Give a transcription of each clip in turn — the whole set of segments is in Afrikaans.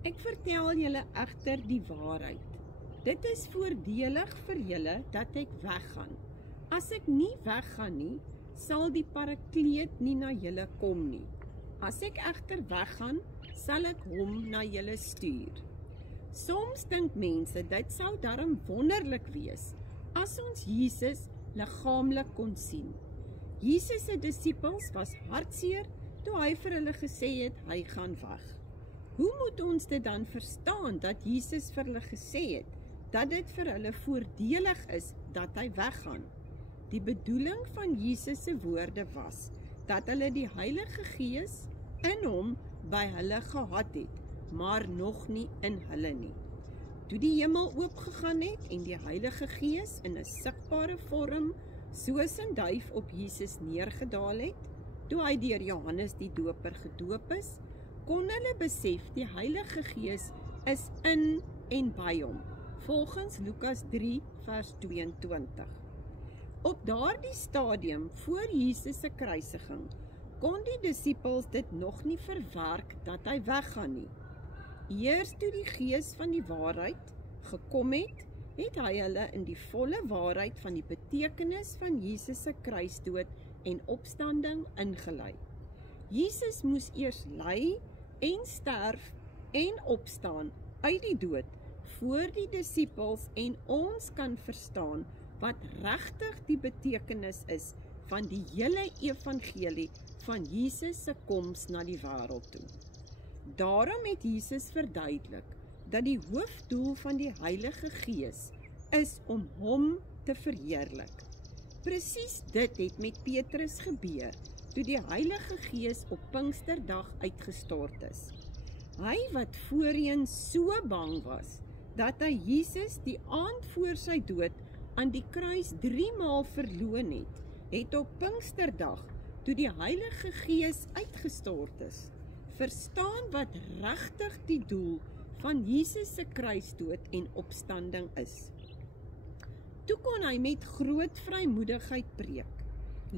Ek vertel julle egter die waarheid. Dit is voordelig vir julle dat ek weggaan. As ek nie weggaan nie, sal die Parakleet nie na julle kom nie. As ek egter weggaan, sal ek hom na julle stuur. Soms dink mense, dit sou darm wonderlik wees, as ons Jesus liggaamlik kon sien. Jesus se disippels was hartseer, toe hy vir hulle gesê het, hy gaan weg. Hoe moet ons dit dan verstaan, dat Jesus vir hulle gesê het, dat dit vir hulle voordelig is, dat hy weggaan? Die bedoeling van Jesus se woorde was, dat hulle die Heilige Gees in hom by hulle gehad het, maar nog nie in hulle nie. Toe die hemel oopgegaan het en die Heilige Gees in 'n sigbare vorm, soos 'n duif op Jesus neergedaal het, toe hy deur Johannes die Doper gedoop is, kon hulle besef die Heilige Gees is in en by hom, volgens Lukas 3 vers 22. Op daardie stadium voor Jesus se kruisiging, kon die disippels dit nog nie verwerk dat hy weggaan nie. Eers toe die Gees van die waarheid gekom het, het hy hulle in die volle waarheid van die betekenis van Jesus se kruisdood en opstanding ingelei. Jesus moes eers ly en sterf en opstaan uit die dood, voor die disippels en ons kan verstaan wat regtig die betekenis is van die hele evangelie van Jesus se koms na die wêreld toe. Daarom het Jesus verduidelik dat die hoofdoel van die Heilige Gees is om hom te verheerlik. Presies dit het met Petrus gebeur, toe die Heilige Gees op Pinksterdag uitgestort is. Hy wat voorheen so bang was, dat hy Jesus die aand voor sy dood aan die kruis 3 maal verloon het, het op Pinksterdag, toe die Heilige Gees uitgestort is, verstaan wat regtig die doel van Jesus se kruisdood en opstanding is. Toe kon hy met groot vrymoedigheid preek.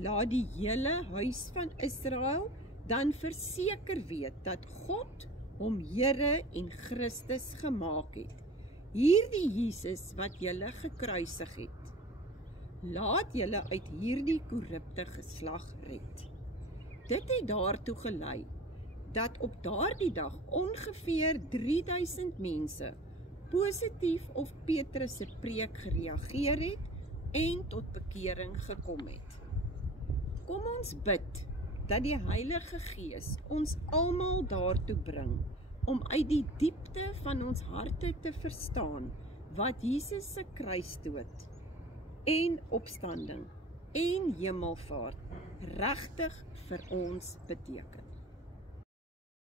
Laat die hele huis van Israel dan verseker weet dat God hom Here en Christus gemaak het. Hierdie Jesus wat julle gekruisig het. Laat julle uit hierdie korrupte geslag red. Dit het daartoe gelei dat op daardie dag ongeveer 3000 mense positief op Petrus se preek gereageer het en tot bekering gekom het. Kom ons bid dat die Heilige Gees ons almal daartoe bring om uit die diepte van ons harte te verstaan wat Jesus se kruisdood en opstanding en hemelvaart regtig vir ons beteken.